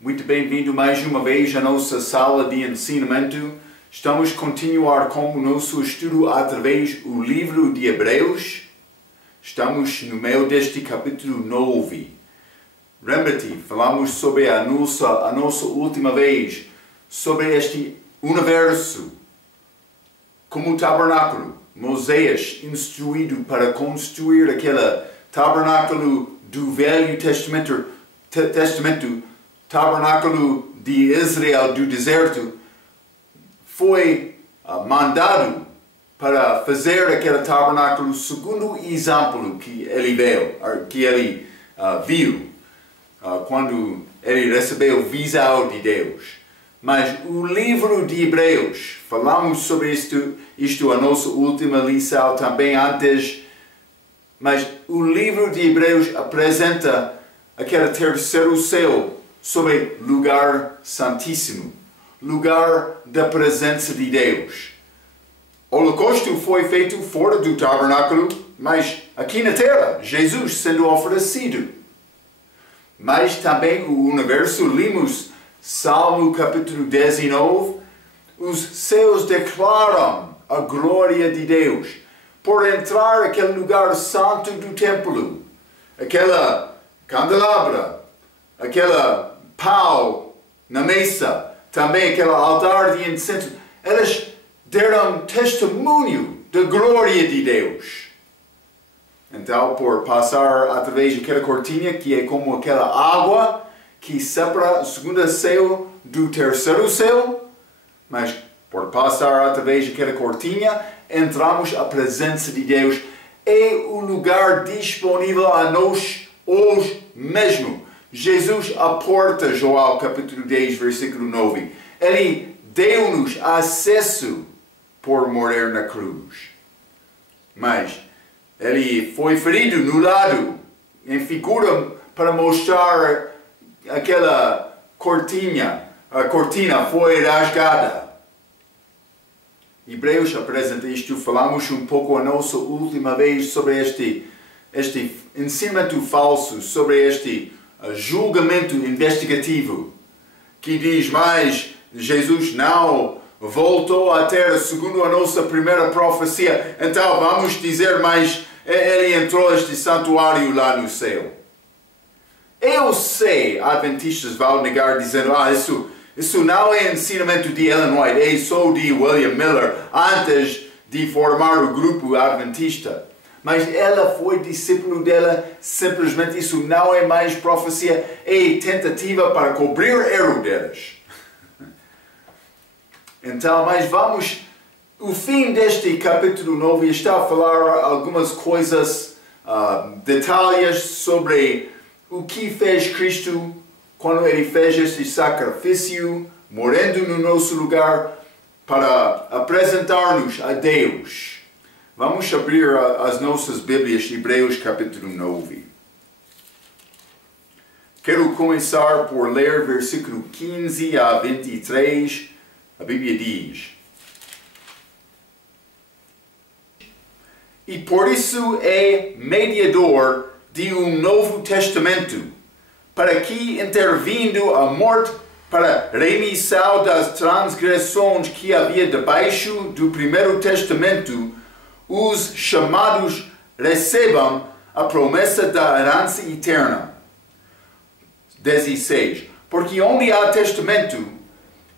Muito bem-vindo mais uma vez à nossa sala de ensinamento. Estamos a continuar com o nosso estudo através do livro de Hebreus. Estamos no meio deste capítulo 9. Lembra-te, falamos sobre a nossa última vez, sobre este universo, como tabernáculo. Moisés instruído para construir aquele tabernáculo do Velho Testamento, tabernáculo de Israel do deserto, foi mandado para fazer aquele tabernáculo segundo o exemplo que ele viu quando ele recebeu visão de Deus. Mas o livro de Hebreus, falamos sobre isto a nossa última lição também antes, mas o livro de Hebreus apresenta aquele terceiro céu sobre lugar santíssimo, lugar da presença de Deus. O holocausto foi feito fora do tabernáculo, mas aqui na terra, Jesus sendo oferecido. Mas também o universo, limos Salmo capítulo 19, os céus declaram a glória de Deus por entrar naquele lugar santo do templo, aquela candelabra, aquela pau na mesa, também aquele altar de incenso. Elas deram testemunho da glória de Deus. Então, por passar através daquela cortina, que é como aquela água que separa o segundo céu do terceiro céu, mas por passar através daquela cortina, entramos à presença de Deus. É o lugar disponível a nós hoje mesmo. Jesus à porta, João capítulo 10, versículo 9. Ele deu-nos acesso por morrer na cruz. Mas ele foi ferido no lado, em figura para mostrar aquela cortina. A cortina foi rasgada. Hebreus apresenta isto. Falamos um pouco a nossa última vez sobre este ensinamento falso, sobre este julgamento investigativo, que diz, mas Jesus não voltou à terra segundo a nossa primeira profecia, então vamos dizer, mas ele entrou neste santuário lá no céu. Eu sei, adventistas vão negar dizendo, isso não é ensinamento de Ellen White, é só de William Miller, antes de formar o grupo adventista. Mas ela foi discípulo dela, simplesmente isso não é mais profecia, é tentativa para cobrir erro delas. Então, mas vamos, o fim deste capítulo 9 está a falar algumas coisas, detalhes sobre o que fez Cristo quando ele fez este sacrifício, morrendo no nosso lugar, para apresentar-nos a Deus. Vamos abrir as nossas Bíblias, Hebreus capítulo 9. Quero começar por ler versículo 15 a 23. A Bíblia diz: E por isso é mediador de um novo testamento, para que, intervindo a morte para remissão das transgressões que havia debaixo do primeiro testamento, os chamados recebam a promessa da herança eterna. 16. Porque onde há testamento,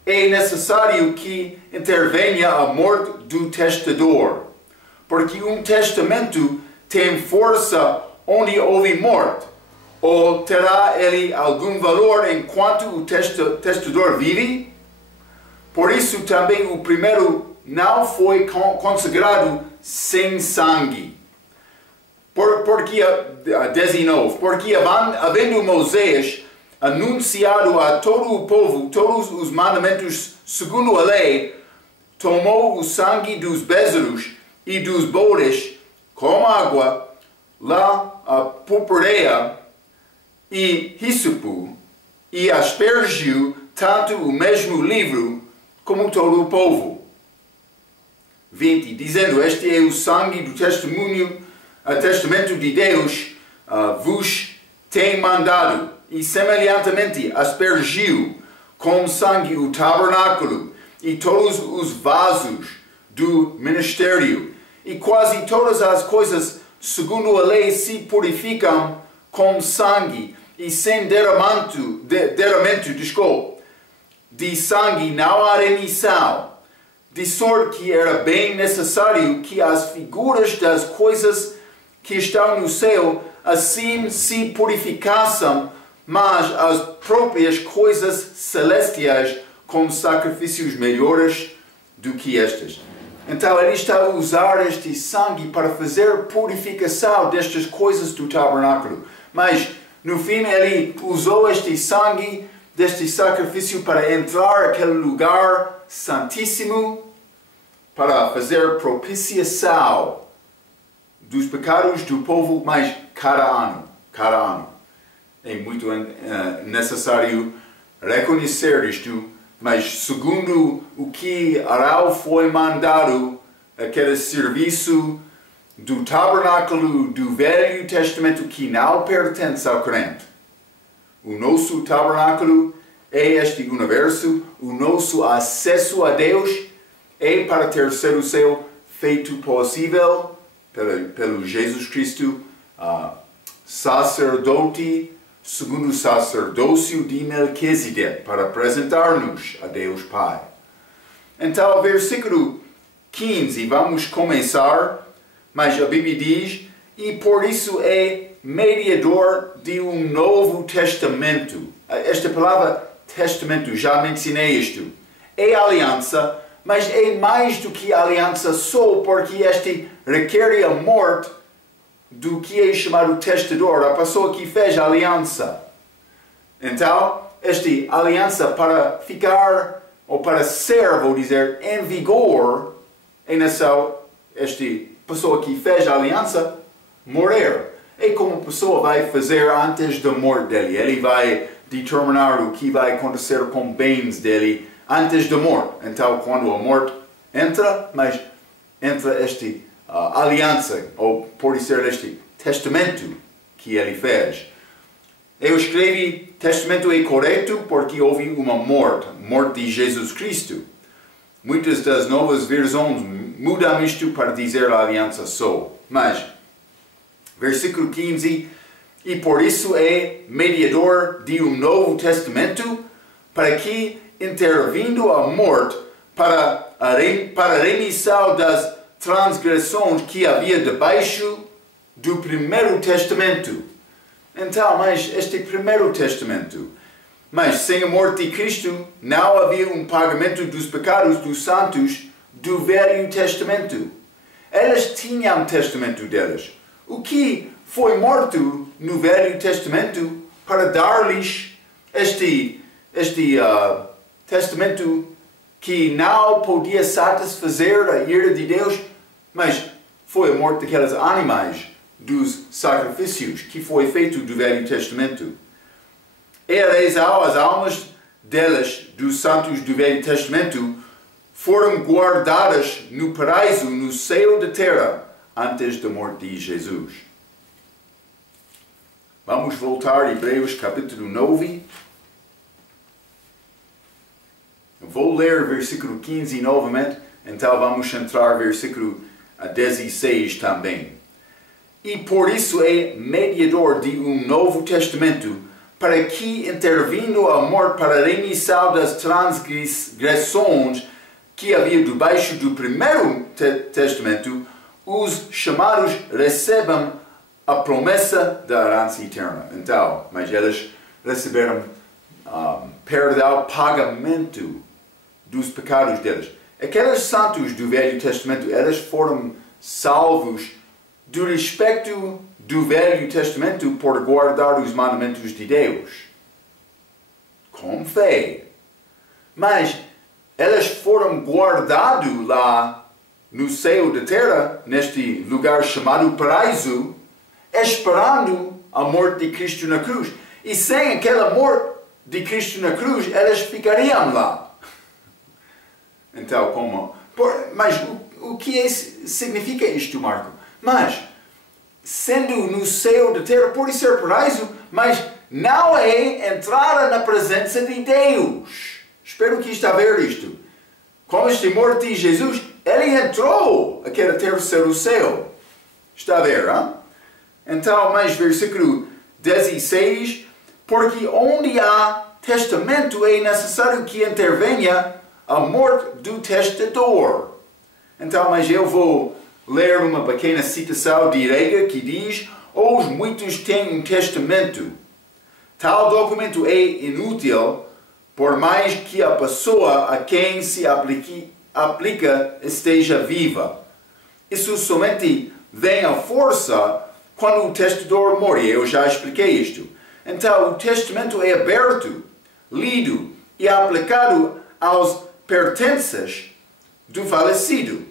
é necessário que intervenha a morte do testador. Porque um testamento tem força onde houve morte, ou terá ele algum valor enquanto o testador vive? Por isso também o primeiro não foi consagrado sem sangue. Porque, 19, porque havendo Moisés anunciado a todo o povo todos os mandamentos segundo a lei, tomou o sangue dos bezerros e dos bodes com água, lá a purpureia e hisopo, e aspergiu tanto o mesmo livro como todo o povo. 20, dizendo, este é o sangue do testamento de Deus, vos tem mandado. e semelhantemente aspergiu com sangue o tabernáculo e todos os vasos do ministério, e quase todas as coisas segundo a lei se purificam com sangue, e sem derramamento de sangue não há remissão, de sorte que era bem necessário que as figuras das coisas que estão no céu assim se purificassem, mas as próprias coisas celestiais com sacrifícios melhores do que estas. Então ele está a usar este sangue para fazer purificação destas coisas do tabernáculo. Mas no fim ele usou este sangue deste sacrifício para entrar naquele lugar santíssimo, para fazer propiciação dos pecados do povo, mas cada ano. É muito necessário reconhecer isto, mas segundo o que Arão foi mandado, aquele serviço do tabernáculo do Velho Testamento que não pertence ao crente. O nosso tabernáculo é este universo, o nosso acesso a Deus é para ter o céu feito possível pelo Jesus Cristo, sacerdote, segundo o sacerdócio de Melquisedeque, para apresentar-nos a Deus Pai. Então, versículo 15, vamos começar, mas a Bíblia diz, e por isso é mediador de um novo testamento. Esta palavra testamento, já mencionei isto. É aliança, mas é mais do que aliança só, porque este requer a morte do que é chamado testador, a pessoa que fez a aliança. Então, esta aliança para ficar, ou para ser, vou dizer, em vigor, é necessário esta pessoa que fez a aliança morrer. É como a pessoa vai fazer antes da morte dele. Ele vai determinar o que vai acontecer com bens dele antes da morte. Então, quando a morte entra, mas entra esta aliança, ou pode ser este testamento que ele fez. Eu escrevi, testamento é correto porque houve uma morte de Jesus Cristo. Muitas das novas versões mudam isto para dizer aliança só. Mas, versículo 15, e por isso é mediador de um novo testamento, para que, intervindo a morte, para a remissão das transgressões que havia debaixo do primeiro testamento. Então, mas este primeiro testamento, mas sem a morte de Cristo, não havia um pagamento dos pecados dos santos do Velho Testamento. Elas tinham testamento delas. O que foi morto no Velho Testamento para dar-lhes este testamento que não podia satisfazer a ira de Deus, mas foi a morte daqueles animais dos sacrifícios que foi feito do Velho Testamento. E a razão, as almas delas, dos santos do Velho Testamento, foram guardadas no paraíso, no céu da terra, antes da morte de Jesus. Vamos voltar a Hebreus capítulo 9. Vou ler versículo 15 novamente, então vamos entrar no versículo 16 também. E por isso é mediador de um novo testamento, para que, intervindo a morte para a remissão das transgressões que havia debaixo do primeiro testamento, os chamados recebam a promessa da herança eterna. Então, mas eles receberam perdão, pagamento dos pecados deles. Aqueles santos do Velho Testamento, eles foram salvos do respeito do Velho Testamento por guardar os mandamentos de Deus, com fé. Mas eles foram guardados lá no céu da terra, neste lugar chamado paraíso, esperando a morte de Cristo na cruz. E sem aquela morte de Cristo na cruz, eles ficariam lá. Então, como? Mas o que significa isto, Marco? Mas, sendo no céu da terra, pode ser paraíso, mas não é entrada na presença de Deus. Espero que está a ver isto. Com esta morte de Jesus, ele entrou aquele terceiro céu. Está a ver, hein? Então, mais versículo 16. Porque onde há testamento é necessário que intervenha a morte do testador. Então, mas eu vou ler uma pequena citação direta que diz: os muitos têm um testamento. Tal documento é inútil, por mais que a pessoa a quem se aplica esteja viva. Isso somente vem à força quando o testador morre. Eu já expliquei isto. Então, o testamento é aberto, lido e aplicado aos pertences do falecido,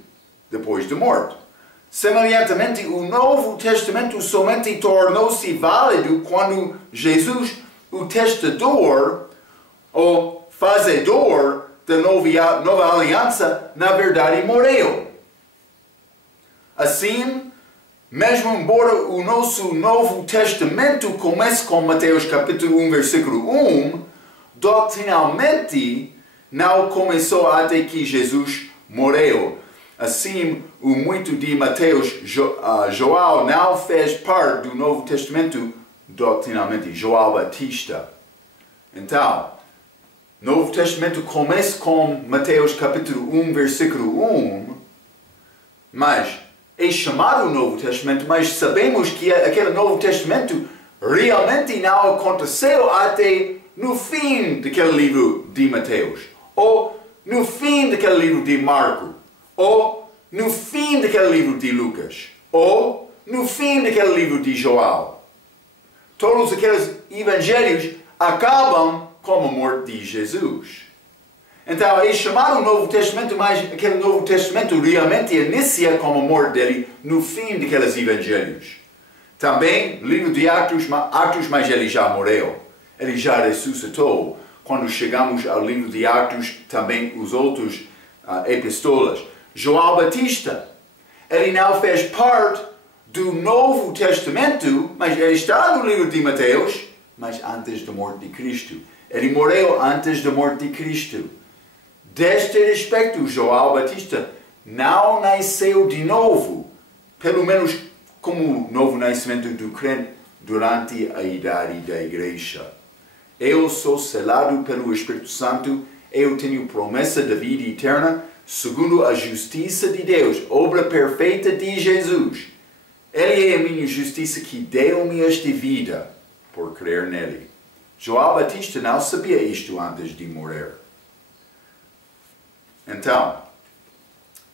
depois de morto. Semelhantemente, o Novo Testamento somente tornou-se válido quando Jesus, o testador, o fazedor da nova aliança, na verdade morreu. Assim, mesmo embora o nosso Novo Testamento comece com Mateus capítulo 1, versículo 1, doutrinalmente não começou até que Jesus morreu. Assim, o muito de Mateus, João não fez parte do Novo Testamento doutrinalmente, João Batista. Então, Novo Testamento começa com Mateus capítulo 1, versículo 1, mas é chamado Novo Testamento, mas sabemos que aquele Novo Testamento realmente não aconteceu até no fim daquele livro de Mateus, ou no fim daquele livro de Marcos, ou no fim daquele livro de Lucas, ou no fim daquele livro de João. Todos aqueles evangelhos acabam com a morte de Jesus. Então é chamado o Novo Testamento, mas aquele Novo Testamento realmente inicia com a morte dele no fim daqueles evangelhos. Também, livro de Atos, mas ele já morreu. Ele já ressuscitou. Quando chegamos ao livro de Atos, também os outros epístolas. João Batista, ele não fez parte do Novo Testamento, mas ele está no livro de Mateus, mas antes da morte de Cristo. Ele morreu antes da morte de Cristo. Deste respeito, João Batista não nasceu de novo, pelo menos como novo nascimento do crente durante a idade da igreja. Eu sou selado pelo Espírito Santo, eu tenho promessa da vida eterna, segundo a justiça de Deus, obra perfeita de Jesus. Ele é a minha justiça que deu-me esta vida, por crer nele. João Batista não sabia isto antes de morrer. Então,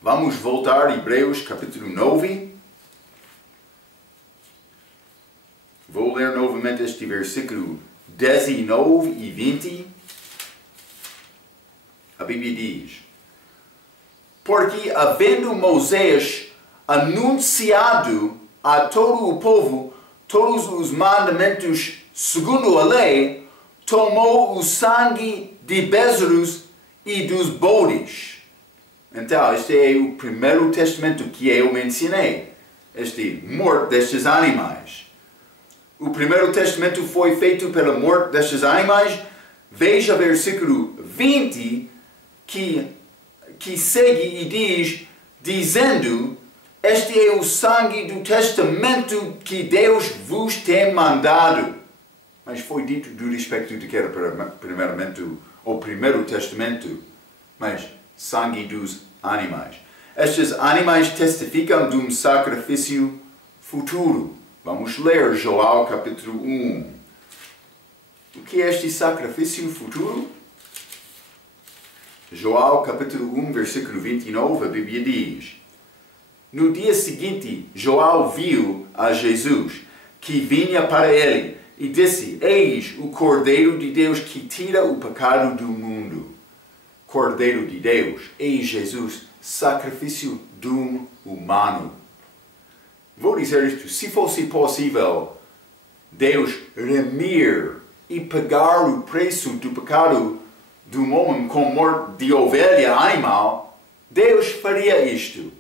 vamos voltar a Hebreus capítulo 9. Vou ler novamente este versículo 19 e 20. A Bíblia diz: porque havendo Moisés anunciado a todo o povo todos os mandamentos segundo a lei, tomou o sangue de bezerros e dos bodes. Então, este é o primeiro testamento que eu mencionei, este morte destes animais. O primeiro testamento foi feito pela morte destes animais. Veja versículo 20 que segue e diz, dizendo: este é o sangue do testamento que Deus vos tem mandado. Mas foi dito do respeito de que era primeiramente o primeiro testamento, mas sangue dos animais. Estes animais testificam de um sacrifício futuro. Vamos ler João capítulo 1. O que é este sacrifício futuro? João capítulo 1, versículo 29, a Bíblia diz: no dia seguinte, João viu a Jesus, que vinha para ele, e disse: eis o Cordeiro de Deus que tira o pecado do mundo. Cordeiro de Deus, eis Jesus, sacrifício de um humano. Vou dizer isto: se fosse possível Deus remir e pagar o preço do pecado de um homem com morte de ovelha animal, Deus faria isto.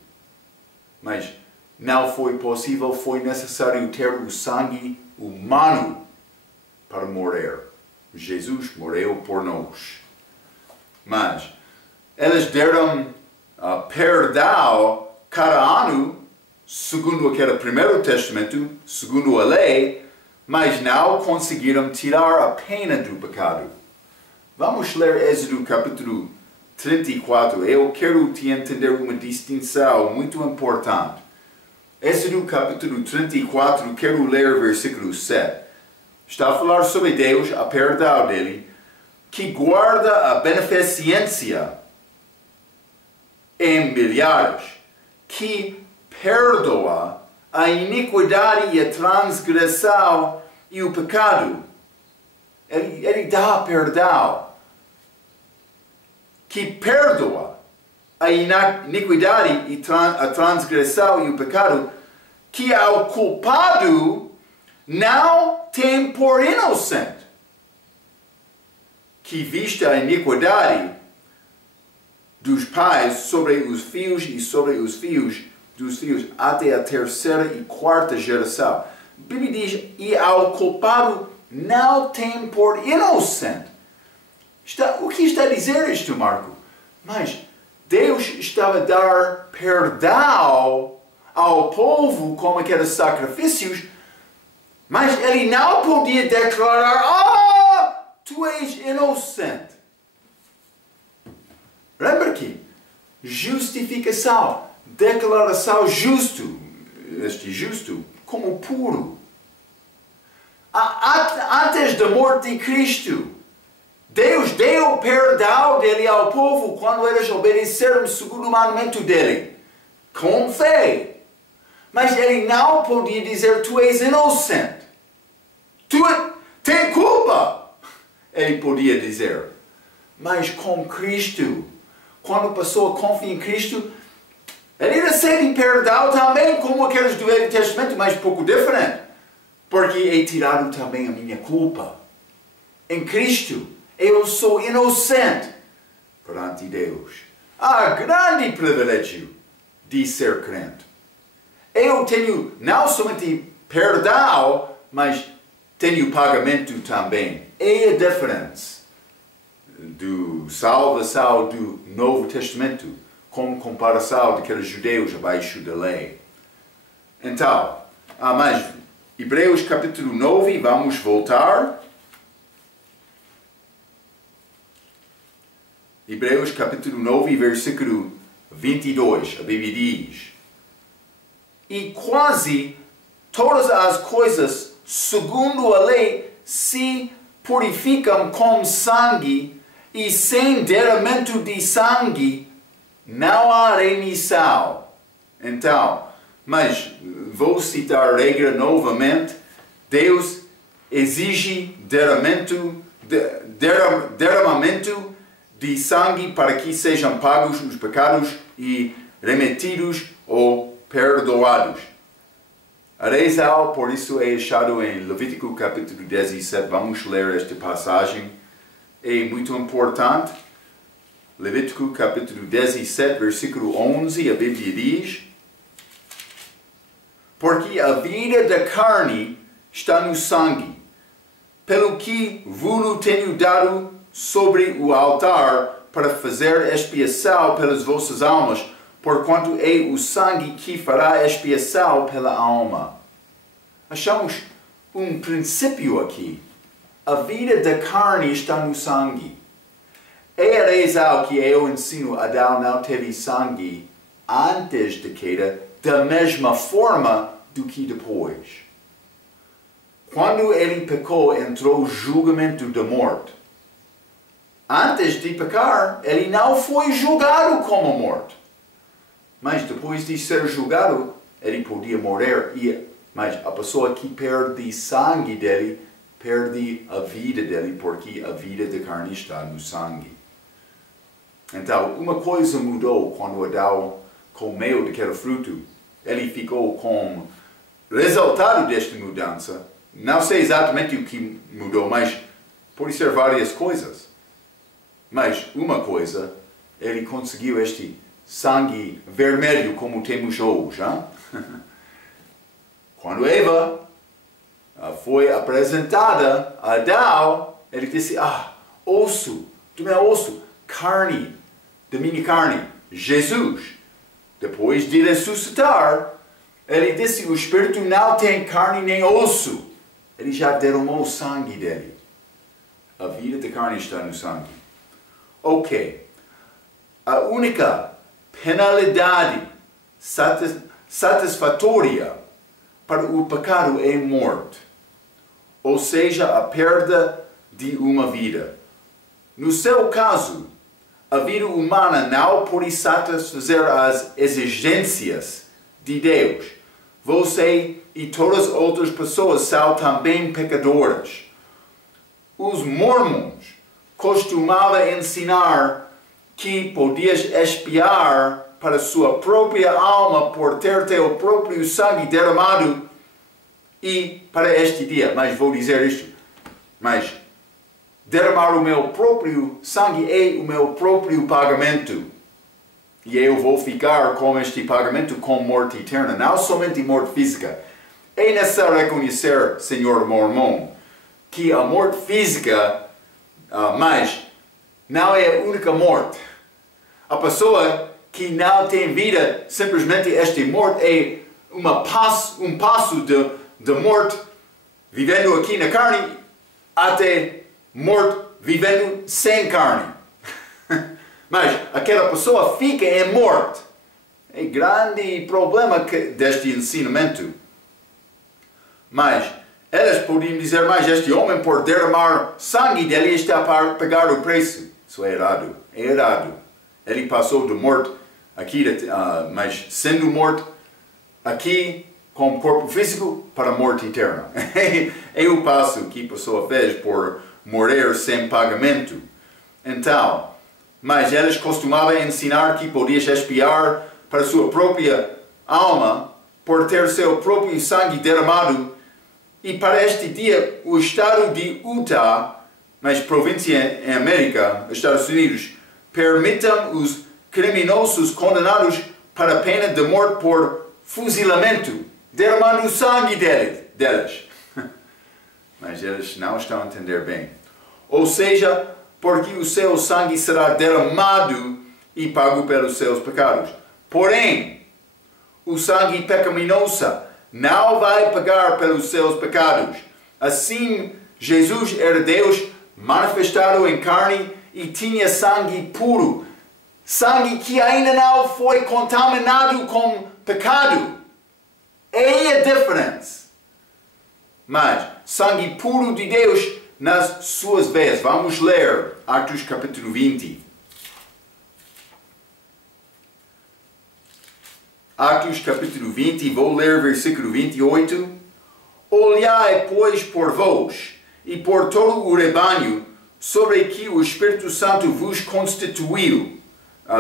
Mas não foi possível, foi necessário ter o sangue humano. para morrer. Jesus morreu por nós. Mas eles deram perdão cada ano, segundo aquele primeiro testamento, segundo a lei, mas não conseguiram tirar a pena do pecado. Vamos ler Êxodo capítulo 34. Eu quero te entender uma distinção muito importante. Êxodo capítulo 34, quero ler versículo 7. Está a falar sobre Deus, a perdão dele, que guarda a beneficência em milhares, que perdoa a iniquidade e a transgressão e o pecado. Ele dá perdão, que perdoa a iniquidade e a transgressão e o pecado, que ao culpado não tem por inocente, que vista a iniquidade dos pais sobre os filhos e sobre os filhos dos filhos até a terceira e quarta geração. A Bíblia diz, e ao culpado não tem por inocente. O que está a dizer isto, Marco? Mas Deus estava a dar perdão ao povo como aqueles sacrifícios, mas ele não podia declarar, tu és inocente. Lembra que justificação, declaração justo, como puro. Antes da morte de Cristo, Deus deu perdão dele ao povo quando eles obedeceram segundo o mandamento dele, com fé. Mas ele não podia dizer, tu és inocente. Tu tem culpa. Ele podia dizer. Mas com Cristo, quando a pessoa confia em Cristo, ele recebe perdão também, como aqueles do Velho Testamento, mas pouco diferente. Porque é tirado também a minha culpa. Em Cristo, eu sou inocente perante Deus. Há grande privilégio de ser crente. Eu tenho não somente perdão, mas tenho pagamento também. É a diferença do salvação do Novo Testamento com comparação daqueles judeus abaixo da lei. Então, mas Hebreus capítulo 9, vamos voltar. Hebreus capítulo 9, versículo 22, a Bíblia diz: e quase todas as coisas, segundo a lei, se purificam com sangue, e sem derramamento de sangue não há remissão. Então, mas vou citar a regra novamente. Deus exige derramamento de sangue para que sejam pagos os pecados e remetidos ou perdoados. A razão por isso é achado em Levítico capítulo 17. Vamos ler esta passagem. É muito importante. Levítico capítulo 17, versículo 11, a Bíblia diz: porque a vida da carne está no sangue, pelo que vos tenho dado sobre o altar para fazer expiação pelas vossas almas, porquanto é o sangue que fará expiação pela alma. Achamos um princípio aqui. A vida da carne está no sangue. É a razão que eu ensino, Adão não teve sangue antes da queda, da mesma forma do que depois. Quando ele pecou, entrou o julgamento da morte. Antes de pecar, ele não foi julgado como morto. Mas depois de ser julgado, ele podia morrer. Mas a pessoa que perde sangue dele, perde a vida dele, porque a vida da carne está no sangue. Então, uma coisa mudou quando Adão comeu daquele fruto. Ele ficou com resultado desta mudança. Não sei exatamente o que mudou, mas pode ser várias coisas. Mas uma coisa, ele conseguiu este sangue vermelho como temos hoje. Quando Eva foi apresentada a Adão, ele disse, osso, do meu osso, carne, da minha carne, Jesus. Depois de ressuscitar, ele disse, o Espírito não tem carne nem osso. Ele já derramou o sangue dele. A vida da carne está no sangue. Ok. A única penalidade satisfatória para o pecado é morte. Ou seja, a perda de uma vida. No seu caso, a vida humana não pode satisfazer as exigências de Deus. Você e todas as outras pessoas são também pecadoras. Os mormons costumavam ensinar que podias expiar para sua própria alma por ter teu próprio sangue derramado e para este dia. Mas vou dizer isto. Mas derramar o meu próprio sangue é o meu próprio pagamento. E eu vou ficar com este pagamento com morte eterna, não somente morte física. É necessário reconhecer, Senhor Mormon, que a morte física, mas não é a única morte. A pessoa que não tem vida, simplesmente esta morte é um passo de morte, vivendo aqui na carne, até morte vivendo sem carne. Mas aquela pessoa fica em morte. É grande problema deste ensinamento. Mas elas podiam dizer, mas este homem por derramar sangue dele está para pagar o preço. Isso é errado. É errado. Ele passou de morte aqui, mas sendo morto aqui com corpo físico para a morte eterna. É o passo que a pessoa fez por morrer sem pagamento. Então, mas eles costumavam ensinar que podias expiar para sua própria alma por ter seu próprio sangue derramado. E para este dia, o estado de Utah, mas província em América, Estados Unidos, permitam os criminosos condenados para a pena de morte por fuzilamento, derramando o sangue deles. Mas eles não estão a entender bem. Ou seja, porque o seu sangue será derramado e pago pelos seus pecados. Porém, o sangue pecaminoso não vai pagar pelos seus pecados. Assim, Jesus era Deus manifestado em carne e tinha sangue puro. Sangue que ainda não foi contaminado com pecado. É a diferença. Mas, sangue puro de Deus nas suas veias. Vamos ler Atos capítulo 20. Atos capítulo 20, vou ler versículo 28. Olhai, pois, por vós e por todo o rebanho sobre que o Espírito Santo vos constituiu,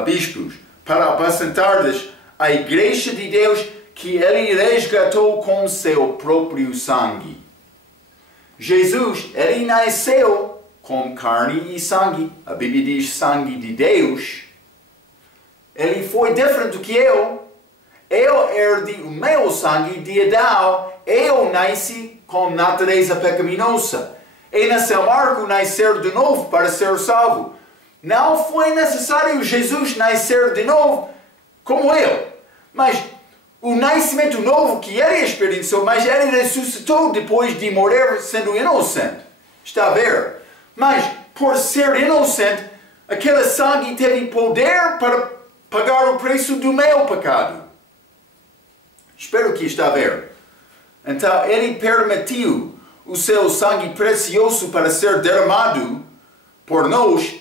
bispos, para apacentardes a igreja de Deus que ele resgatou com seu próprio sangue. Jesus, ele nasceu com carne e sangue. A Bíblia diz sangue de Deus. Ele foi diferente do que eu. Eu herdei o meu sangue de Adão. Eu nasci com natureza pecaminosa. É necessário nascer de novo para ser salvo. Não foi necessário Jesus nascer de novo como eu. Mas o nascimento novo que ele experienciou, mas ele ressuscitou depois de morrer sendo inocente. Está a ver? Mas por ser inocente, aquele sangue teve poder para pagar o preço do meu pecado. Espero que está a ver. Então ele permitiu o seu sangue precioso para ser derramado por nós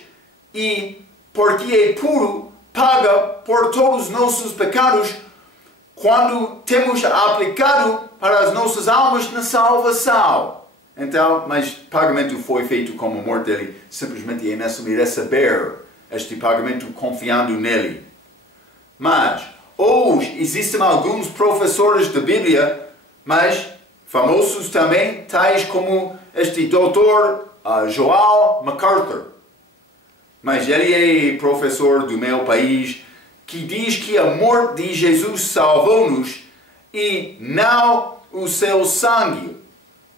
e porque é puro, paga por todos os nossos pecados quando temos aplicado para as nossas almas na salvação. Então, mas o pagamento foi feito como morte dele, simplesmente é necessário receber este pagamento confiando nele. Mas, hoje, existem alguns professores da Bíblia, mas famosos também, tais como este doutor Joel MacArthur. Mas ele é professor do meu país, que diz que a morte de Jesus salvou-nos e não o seu sangue.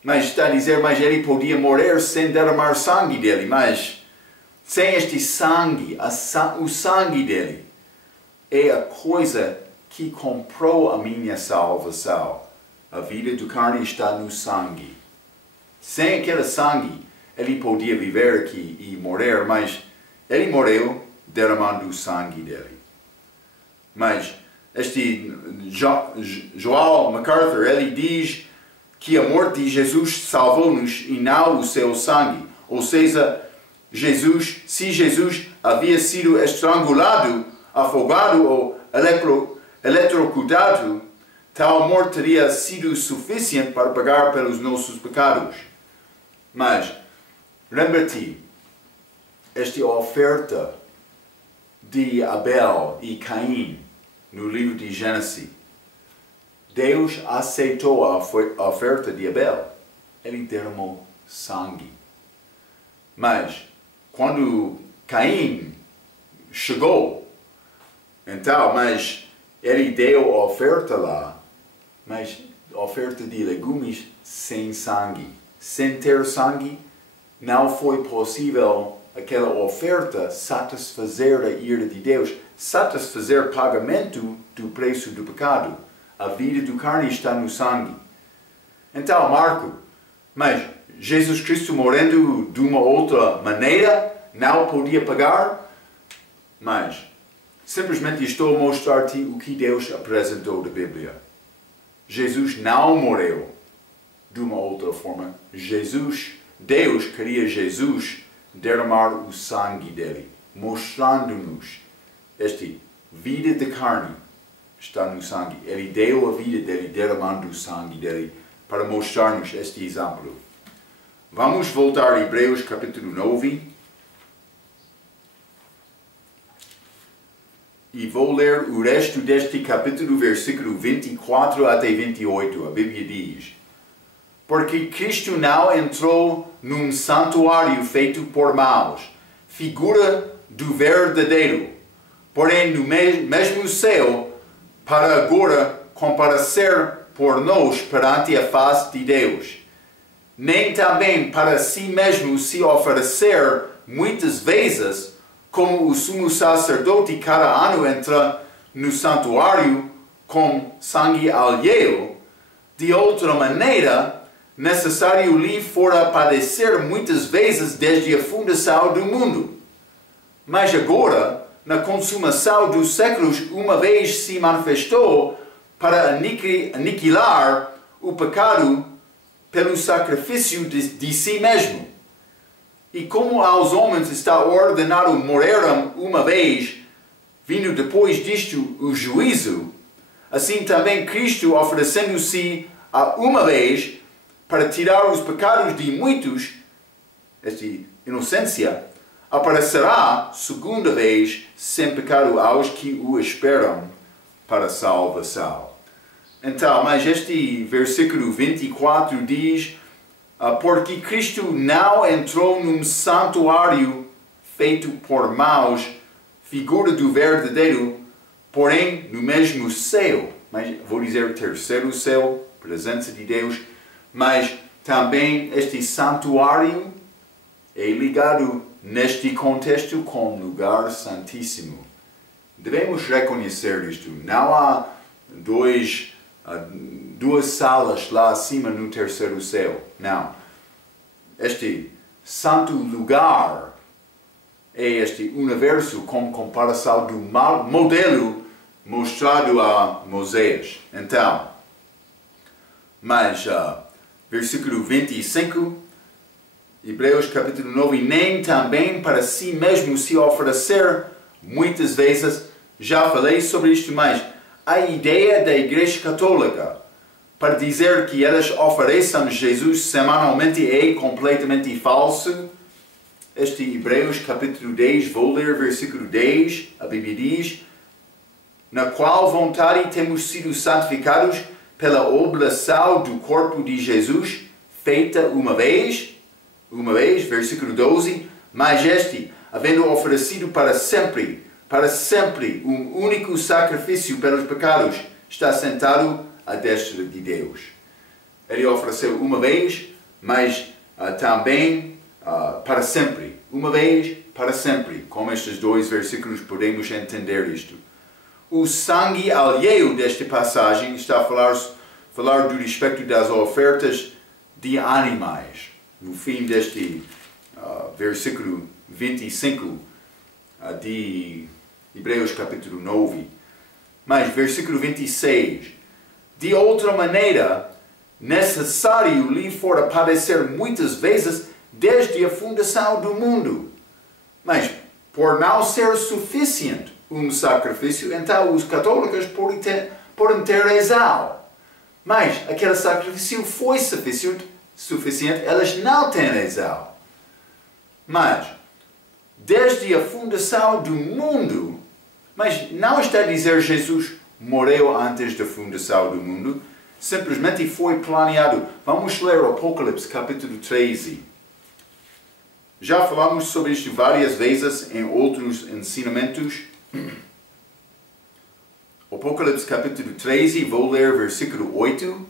Mas está a dizer, mas ele podia morrer sem derramar sangue dele. Mas sem este sangue, o sangue dele é a coisa que comprou a minha salvação. A vida do carne está no sangue. Sem aquele sangue, ele podia viver aqui e morrer, mas ele morreu derramando o sangue dele. Mas este Joel MacArthur, ele diz que a morte de Jesus salvou-nos e não o seu sangue. Ou seja, se Jesus havia sido estrangulado, afogado ou eletrocutado, tal morte teria sido suficiente para pagar pelos nossos pecados. Mas, lembra-te, esta oferta de Abel e Caim, no livro de Gênesis, Deus aceitou a oferta de Abel. Ele derramou sangue. Mas, quando Caim chegou, então, mas ele deu a oferta lá, mas oferta de legumes sem sangue. Sem ter sangue, não foi possível aquela oferta satisfazer a ira de Deus, satisfazer pagamento do preço do pecado. A vida do carne está no sangue. Então, Marco, mas Jesus Cristo morrendo de uma outra maneira não podia pagar? Mas simplesmente estou a mostrar-te o que Deus apresentou da Bíblia. Jesus não morreu de uma outra forma. Deus queria Jesus derramar o sangue dele, mostrando-nos esta vida de carne está no sangue. Ele deu a vida dele derramando o sangue dele para mostrar-nos este exemplo. Vamos voltar a Hebreus capítulo 9. E vou ler o resto deste capítulo, versículo 24 até 28. A Bíblia diz: Porque Cristo não entrou num santuário feito por mãos, figura do verdadeiro, porém no mesmo céu, para agora comparecer por nós perante a face de Deus. Nem também para si mesmo se oferecer muitas vezes, como o sumo sacerdote cada ano entra no santuário com sangue alheio. De outra maneira, necessário lhe fora padecer muitas vezes desde a fundação do mundo. Mas agora, na consumação dos séculos, uma vez se manifestou para aniquilar o pecado pelo sacrifício de si mesmo. E como aos homens está ordenado morrer uma vez, vindo depois disto o juízo, assim também Cristo, oferecendo-se a uma vez para tirar os pecados de muitos, esta inocência, aparecerá segunda vez sem pecado aos que o esperam para a salvação. Então, mas este versículo 24 diz: porque Cristo não entrou num santuário feito por mãos, figura do verdadeiro, porém no mesmo céu. Mas vou dizer terceiro céu, presença de Deus. Mas também este santuário é ligado neste contexto com lugar santíssimo. Devemos reconhecer isto. Não há duas salas lá acima no terceiro céu. Não. Este santo lugar é este universo com comparação do modelo mostrado a Moisés. Então, mas versículo 25, Hebreus capítulo 9, nem também para si mesmo se oferecer muitas vezes. Já falei sobre isto, mas a ideia da Igreja Católica para dizer que elas oferecem Jesus semanalmente é completamente falso. Este Hebreus capítulo 10, vou ler versículo 10, a Bíblia diz: na qual vontade temos sido santificados pela oblação do corpo de Jesus, feita uma vez, versículo 12, mas este, havendo oferecido para sempre, um único sacrifício pelos pecados, está sentado à destra de Deus. Ele ofereceu uma vez mas também para sempre. Uma vez, para sempre. Com estes dois versículos podemos entender isto. O sangue alheio desta passagem está a falar do respeito das ofertas de animais. No fim deste versículo 25 de Hebreus capítulo 9. Mas versículo 26. De outra maneira, necessário lhe fora padecer muitas vezes desde a fundação do mundo. Mas, por não ser suficiente sacrifício, então os católicos podem ter razão. Mas aquele sacrifício foi suficiente, elas não têm razão. Mas, desde a fundação do mundo, mas não está a dizer Jesus morreu antes da fundação do mundo, simplesmente foi planeado. Vamos ler o Apocalipse capítulo 13. Já falamos sobre isto várias vezes em outros ensinamentos. Apocalipse capítulo 13, vou ler versículo 8.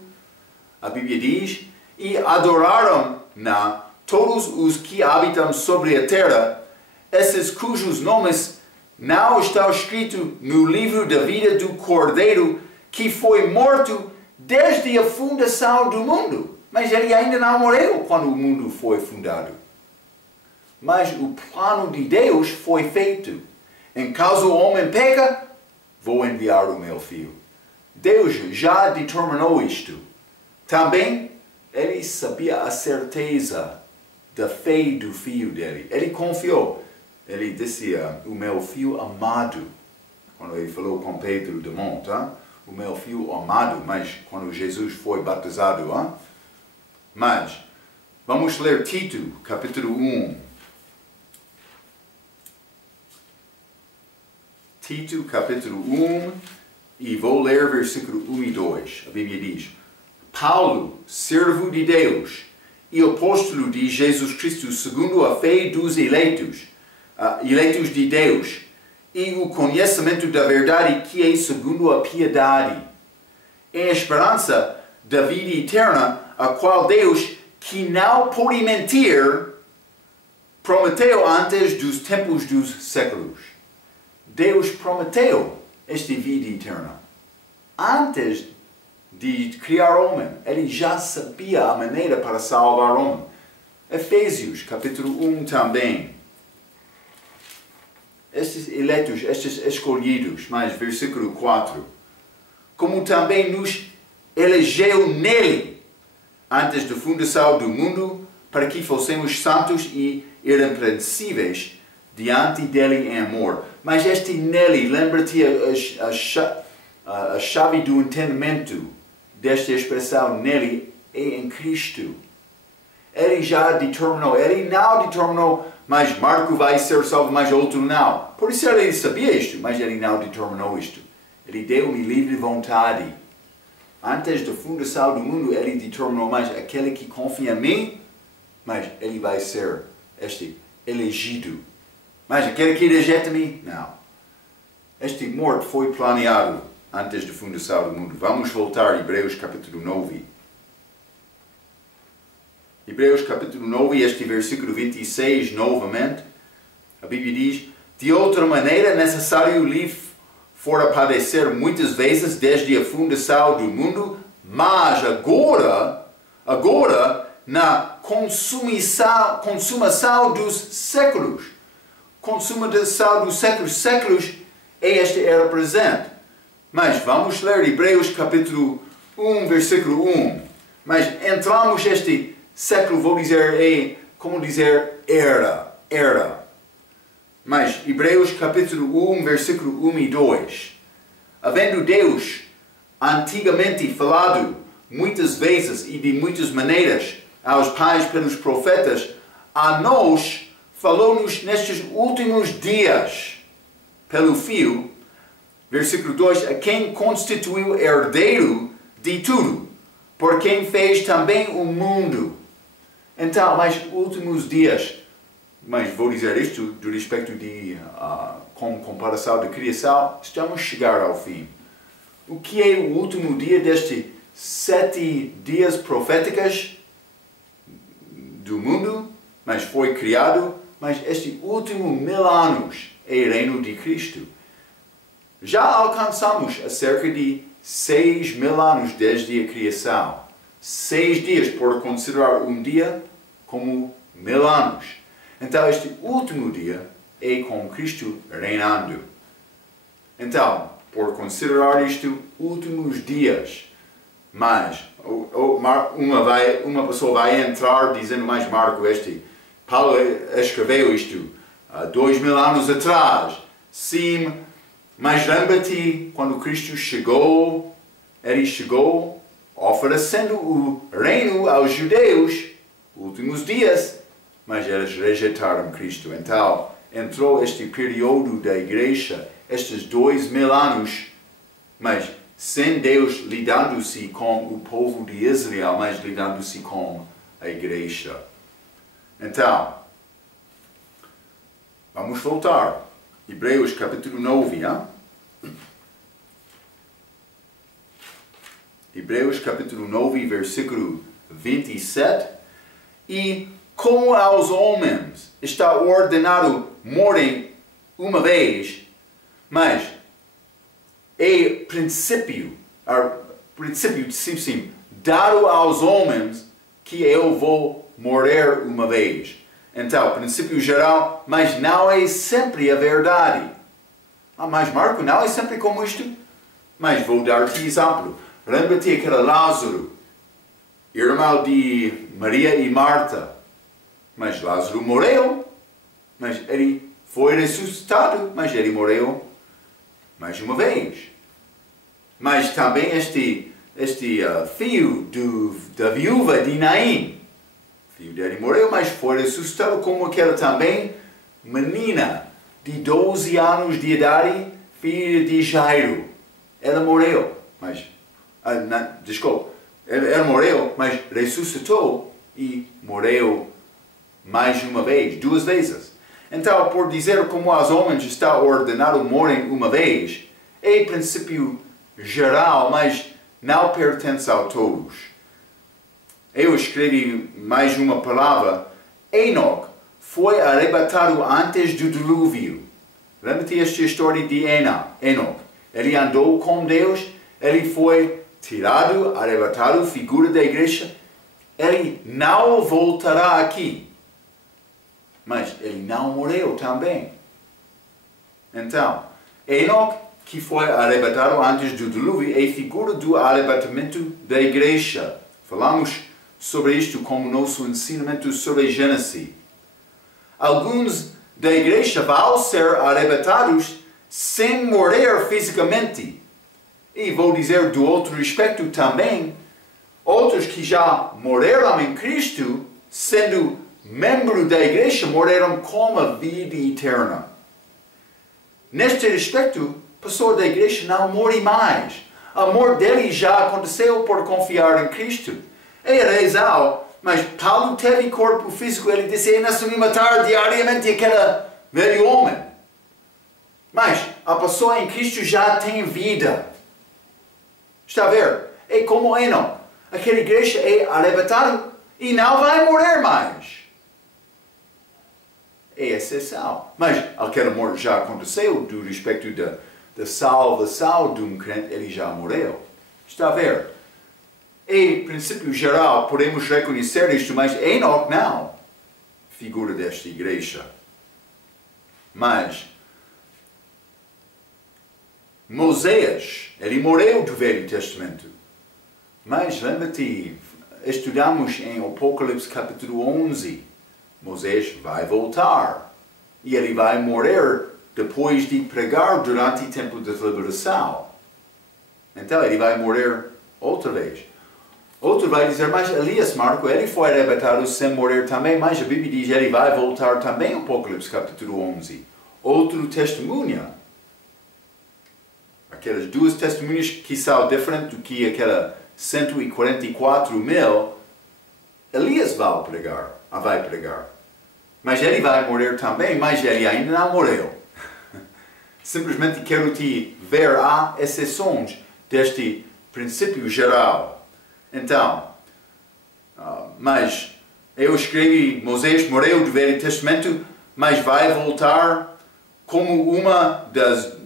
A Bíblia diz: E adoraram-na todos os que habitam sobre a terra, esses cujos nomes não estão escritos no livro da vida do Cordeiro, que foi morto desde a fundação do mundo. Mas ele ainda não morreu quando o mundo foi fundado. Mas o plano de Deus foi feito. Em caso o homem peca, vou enviar o meu filho. Deus já determinou isto. Também, ele sabia a certeza da fé do filho dele. Ele confiou. Ele disse, o meu filho amado. Quando ele falou com Pedro de monte, o meu filho amado. Mas quando Jesus foi batizado. Mas, vamos ler Tito, capítulo 1. Tito, capítulo 1, e vou ler versículo 1 e 2. A Bíblia diz: Paulo, servo de Deus e apóstolo de Jesus Cristo, segundo a fé dos eleitos de Deus, e o conhecimento da verdade que é segundo a piedade, em esperança da vida eterna, a qual Deus, que não pode mentir, prometeu antes dos tempos dos séculos. Deus prometeu esta vida eterna. Antes de criar o homem, ele já sabia a maneira para salvar o homem. Efésios, capítulo 1 também. Estes eleitos, estes escolhidos, mais versículo 4. Como também nos elegeu nele, antes da fundação do mundo, para que fossemos santos e irrepreensíveis diante dele em amor. Mas este nele, lembra-te a chave do entendimento desta expressão nele é em Cristo. Ele já determinou, ele não determinou, mas Marco vai ser salvo, mas outro não. Por isso ele sabia isto, mas ele não determinou isto. Ele deu-me livre vontade. Antes da fundação do mundo, ele determinou, mas aquele que confia em mim, mas ele vai ser este elegido. Mas aquele que rejeita-me, não. Este morte foi planeado antes da fundação do mundo. Vamos voltar a Hebreus capítulo 9. Hebreus capítulo 9, este versículo 26, novamente. A Bíblia diz: De outra maneira, necessário lhe fora padecer muitas vezes desde a fundação do mundo, mas agora, na consumação dos séculos. Consumação dos séculos, esta era presente. Mas vamos ler Hebreus capítulo 1, versículo 1. Mas entramos este século, vou dizer, como dizer, era. Mas Hebreus capítulo 1, versículo 1 e 2. Havendo Deus antigamente falado muitas vezes e de muitas maneiras aos pais pelos profetas, a nós falou-nos nestes últimos dias pelo Filho, versículo 2, a quem constituiu herdeiro de tudo, por quem fez também o mundo. Então, mais últimos dias, mas vou dizer isto do respeito de, com comparação da criação, estamos a chegar ao fim. O que é o último dia destes 7 dias proféticos? do mundo, mas foi criado, mas este último 1000 anos é o reino de Cristo. Já alcançamos a cerca de 6000 anos desde a criação. 6 dias por considerar um dia como 1000 anos. Então este último dia é com Cristo reinando. Então, por considerar isto últimos dias, mas uma pessoa vai entrar dizendo, mas Marco, Paulo escreveu isto 2000 anos atrás. Sim, mas lembra-te quando Cristo chegou, ele chegou oferecendo o reino aos judeus, últimos dias, mas eles rejeitaram Cristo. Então, entrou este período da igreja, estes 2000 anos, mas sem Deus lidando-se com o povo de Israel, mas lidando-se com a igreja. Então, vamos voltar. Hebreus capítulo 9, hein? Hebreus capítulo 9, versículo 27. E como aos homens está ordenado morrem uma vez, mas é princípio sim, dado aos homens que eu vou morrer uma vez. Então, princípio geral, mas não é sempre a verdade. Mas Marco, não é sempre como isto? Mas vou dar-te exemplo. Lembra-te aquele Lázaro, irmão de Maria e Marta. Mas Lázaro morreu, mas ele foi ressuscitado, mas ele morreu mais uma vez. Mas também este filho da viúva de Naim, filho dele morreu, mas foi ressuscitado, como aquela também menina de 12 anos de idade, filha de Jairo. Ela morreu, mas, ela morreu, mas ressuscitou e morreu mais uma vez, 2 vezes. Então, por dizer como aos homens está ordenado morrem uma vez, é princípio geral, mas não pertence a todos. Eu escrevi mais uma palavra. Enoque foi arrebatado antes do dilúvio. Lembra-te esta história de Enoque? Ele andou com Deus, ele foi tirado, arrebatado, figura da igreja. Ele não voltará aqui. Mas ele não morreu também. Então, Enoque, que foi arrebatado antes do dilúvio, é figura do arrebatamento da igreja. Falamos sobre isto como nosso ensinamento sobre Gênesis. Alguns da igreja vão ser arrebatados sem morrer fisicamente. E vou dizer do outro aspecto também, outros que já morreram em Cristo, sendo membro da igreja, morreram com a vida eterna. Neste aspecto, a pessoa da igreja não morre mais. A morte dele já aconteceu por confiar em Cristo. É a razão, mas Paulo teve corpo físico, ele disse, ainda se me matar diariamente aquele velho homem. Mas a pessoa em Cristo já tem vida. Está a ver? É como Enoque. Aquela igreja é arrebatada e não vai morrer mais. É exceção. Mas aquela morte já aconteceu do respeito da salvação de um crente, ele já morreu. Está a ver? Em princípio geral, podemos reconhecer isto, mas Enoque não. Figura desta igreja. Mas Moisés, ele morreu do Velho Testamento. Mas lembra-te, estudamos em Apocalipse capítulo 11. Moisés vai voltar. E ele vai morrer depois de pregar durante o tempo da liberação. Então ele vai morrer outra vez. Outro vai dizer, mas Elias, Marco, ele foi arrebatado sem morrer também, mas a Bíblia diz que ele vai voltar também, Apocalipse capítulo 11. Outro testemunha. Aquelas 2 testemunhas que são diferentes do que aquela 144.000, Elias vai pregar. Mas ele vai morrer também, mas ele ainda não morreu. Simplesmente quero te ver a exceções deste princípio geral. Então, mas Eu escrevi, Moisés morreu do Velho Testamento, mas vai voltar como uma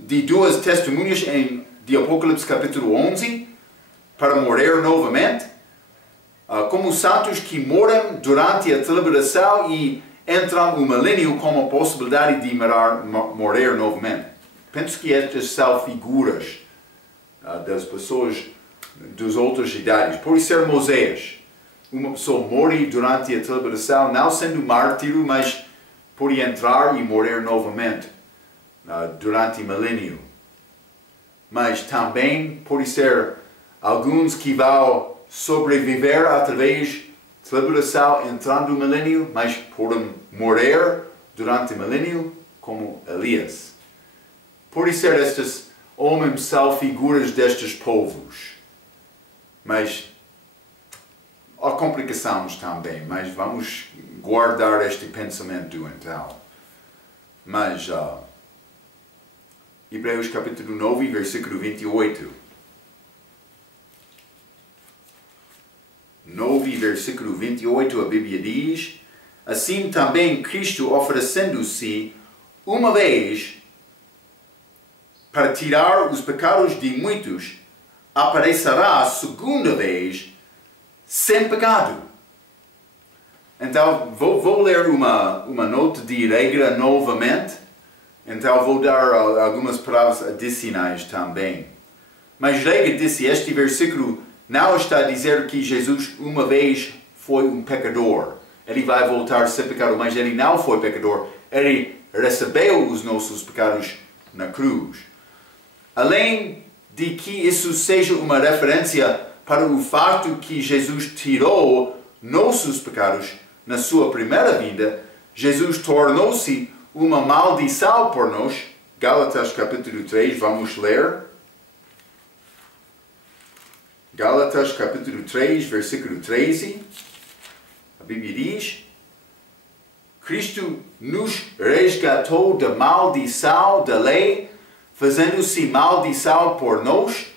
de duas testemunhas de Apocalipse capítulo 11, para morrer novamente, como santos que moram durante a tribulação e entram no milênio com a possibilidade de morrer novamente. Penso que estas são figuras das pessoas das outras idades. Por ser Moisés, uma pessoa morre durante a tribulação, não sendo mártiro, mas pode entrar e morrer novamente durante o milênio. Mas também pode ser alguns que vão sobreviver através da tribulação entrando no milênio, mas podem morrer durante o milênio, como Elias. Pode ser estes homens são figuras destes povos. Mas há complicações também, mas vamos guardar este pensamento então. Mas Hebreus capítulo 9, versículo 28. 9, versículo 28, a Bíblia diz: assim também Cristo, oferecendo-se uma vez para tirar os pecados de muitos, aparecerá segunda vez sem pecado. Então, vou ler uma nota de regra novamente. Então, vou dar algumas palavras adicionais também. Mas regra disse, este versículo não está a dizer que Jesus uma vez foi um pecador. Ele vai voltar a ser pecador, mas ele não foi pecador. Ele recebeu os nossos pecados na cruz. Além de que isso seja uma referência para o fato que Jesus tirou nossos pecados na sua primeira vinda, Jesus tornou-se uma maldição por nós. Gálatas capítulo 3, vamos ler. Gálatas capítulo 3, versículo 13. A Bíblia diz: Cristo nos resgatou da maldição da lei, fazendo-se maldição por nós,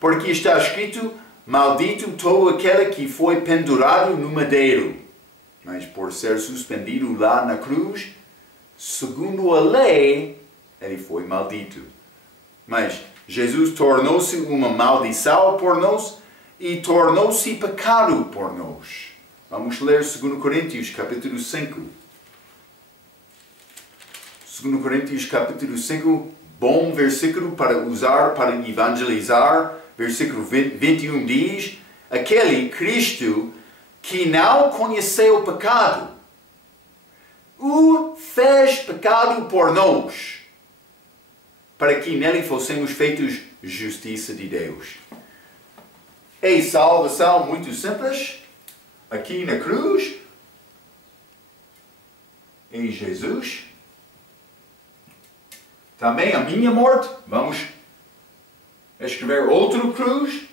porque está escrito: maldito todo aquele que foi pendurado no madeiro. Mas por ser suspendido lá na cruz, segundo a lei, ele foi maldito. Mas Jesus tornou-se uma maldição por nós e tornou-se pecado por nós. Vamos ler 2 Coríntios capítulo 5. 2 Coríntios capítulo 5, bom versículo para usar para evangelizar. Versículo 21 diz: aquele Cristo que não conheceu o pecado, o fez pecado por nós, para que nele fossemos feitos justiça de Deus. É salvação muito simples, aqui na cruz, em Jesus. Também a minha morte, vamos escrever outro cruz,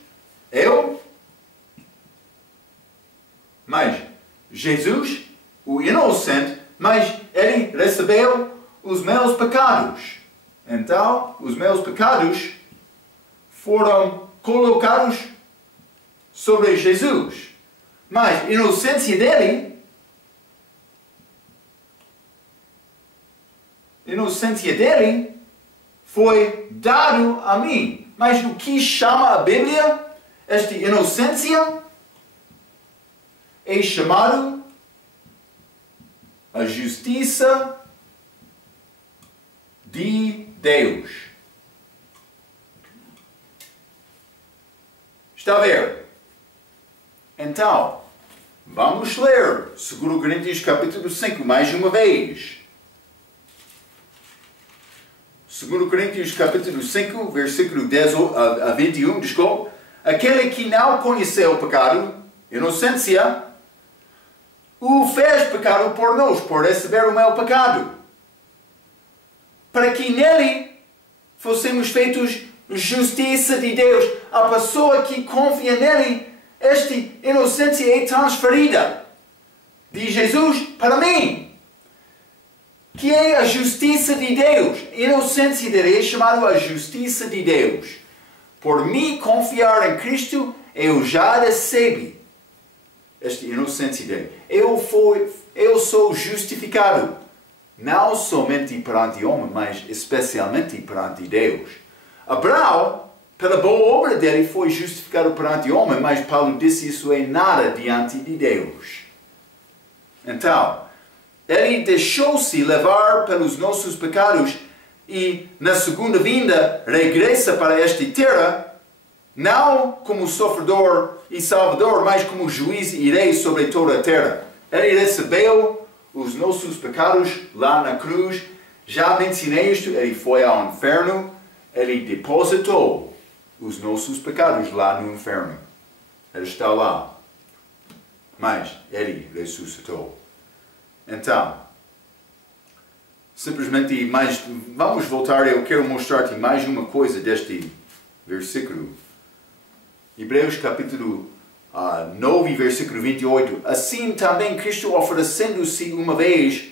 eu. Mas Jesus, o inocente, mas ele recebeu os meus pecados. Então, os meus pecados foram colocados sobre Jesus. Mas a inocência dele foi dado a mim. Mas o que chama a Bíblia, esta inocência, é chamado a justiça de Deus. Está a ver? Então, vamos ler 2 Coríntios capítulo 5 mais uma vez. 2 Coríntios capítulo 5, versículo 10 a 21, desculpa. Aquele que não conheceu o pecado, inocência, o fez pecado por nós, por receber o meu pecado, para que nele fossemos feitos justiça de Deus. A pessoa que confia nele, esta inocência é transferida de Jesus para mim, que é a justiça de Deus. A inocência dele é chamada a justiça de Deus. Por me confiar em Cristo, eu já recebi esta inocência dele. Eu sou justificado, não somente perante o homem, mas especialmente perante Deus. Abraão, pela boa obra dele, foi justificado perante o homem, mas Paulo disse isso é nada diante de Deus. Então, ele deixou-se levar pelos nossos pecados e na segunda vinda regressa para esta terra, não como sofredor e salvador, mas como juiz e rei sobre toda a terra. Ele recebeu os nossos pecados lá na cruz. Já mencionei isto, ele foi ao inferno, ele depositou os nossos pecados lá no inferno. Ele está lá. Mas ele ressuscitou. Então, simplesmente, vamos voltar, eu quero mostrar-te mais uma coisa deste versículo. Hebreus capítulo 9, versículo 28. Assim também Cristo, oferecendo-se uma vez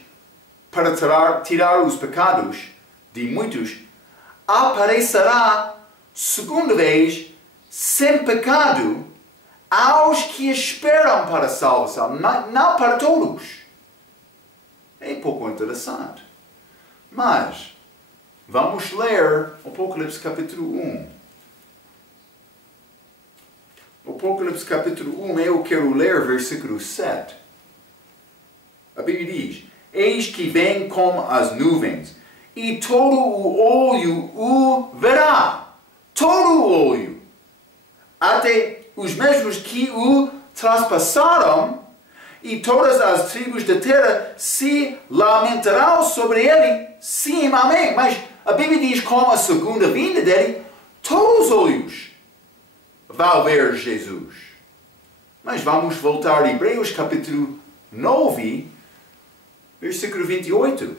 para tirar os pecados de muitos, aparecerá segunda vez sem pecado aos que esperam para a salvação, não para todos. É um pouco interessante. Mas, vamos ler Apocalipse capítulo 1. Apocalipse capítulo 1, eu quero ler versículo 7. A Bíblia diz: Eis que vem como as nuvens, e todo o olho o verá. Todo o olho. Até os mesmos que o traspassaram, e todas as tribos da terra se lamentarão sobre ele. Sim, amém. Mas a Bíblia diz como a segunda vinda dele, todos os olhos vão ver Jesus. Mas vamos voltar a Hebreus capítulo 9, versículo 28.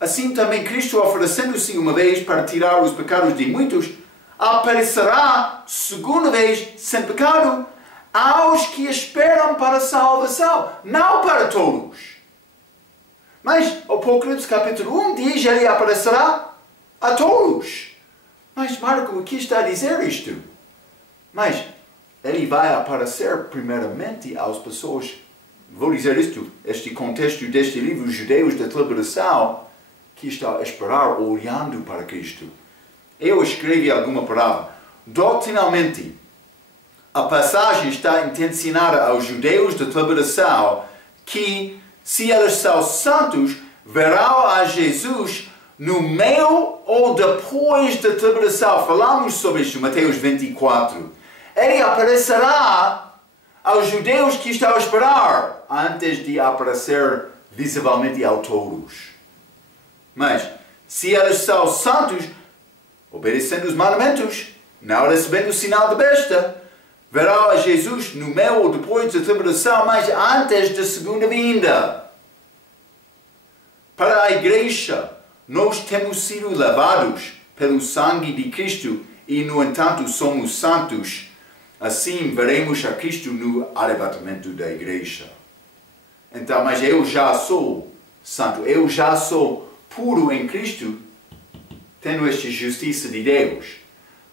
Assim também Cristo, oferecendo-se uma vez para tirar os pecados de muitos, aparecerá segunda vez sem pecado aos que esperam para a salvação, não para todos. Mas Apocalipse capítulo 1 diz que ele aparecerá a todos. Mas Marco, o que está a dizer isto? Mas ele vai aparecer primeiramente às pessoas, vou dizer isto, este contexto deste livro, os judeus da liberação, que estão a esperar, olhando para Cristo. Eu escrevi alguma palavra. Doutrinalmente, a passagem está intencionada aos judeus da liberação que, se eles são santos, verão a Jesus no meio ou depois da liberação. Falamos sobre isto em Mateus 24. Ele aparecerá aos judeus que estão a esperar antes de aparecer visivelmente a todos. Mas, se eles são santos, obedecendo os mandamentos, não recebendo o sinal da besta, verão a Jesus no meio ou depois da tribulação, mas antes da segunda vinda. Para a igreja, nós temos sido lavados pelo sangue de Cristo e, no entanto, somos santos. Assim, veremos a Cristo no arrebatamento da igreja. Então, mas eu já sou santo, eu já sou puro em Cristo, tendo esta justiça de Deus.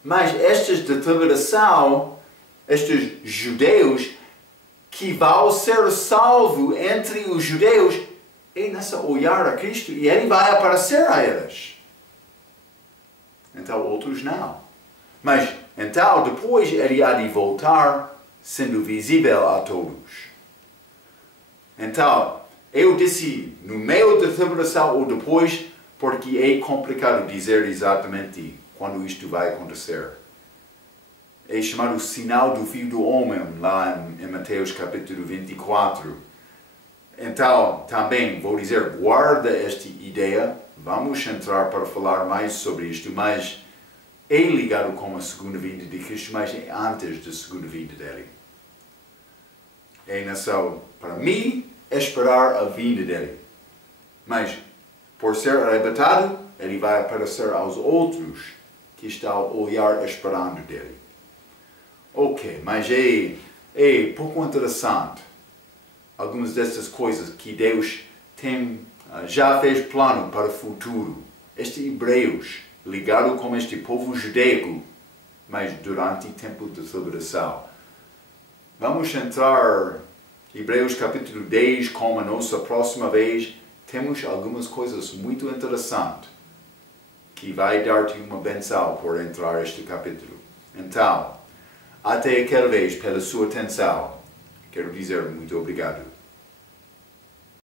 Mas estes de tribulação, estes judeus que vão ser salvos entre os judeus, é nessa olhar a Cristo e ele vai aparecer a eles. Então outros não. Mas então depois ele há de voltar sendo visível a todos. Então, eu disse no meio da tribulação ou depois, porque é complicado dizer exatamente quando isto vai acontecer. É chamado o sinal do Filho do Homem, lá em Mateus capítulo 24. Então, também vou dizer, guarda esta ideia, vamos entrar para falar mais sobre isto, mas é ligado com a segunda vinda de Cristo, mas é antes da segunda vinda dele. É nessa, para mim, esperar a vinda dele. Mas, por ser arrebatado, ele vai aparecer aos outros que estão a olhar esperando dele. Ok, mas é pouco interessante algumas dessas coisas que Deus já fez plano para o futuro. Este Hebreus, ligado com este povo judaico, mas durante o tempo da liberação. Vamos entrar Hebreus capítulo 10, como a nossa próxima vez, temos algumas coisas muito interessantes que vai dar-te uma benção por entrar este capítulo. Então, até aquela vez, pela sua atenção, quero dizer muito obrigado.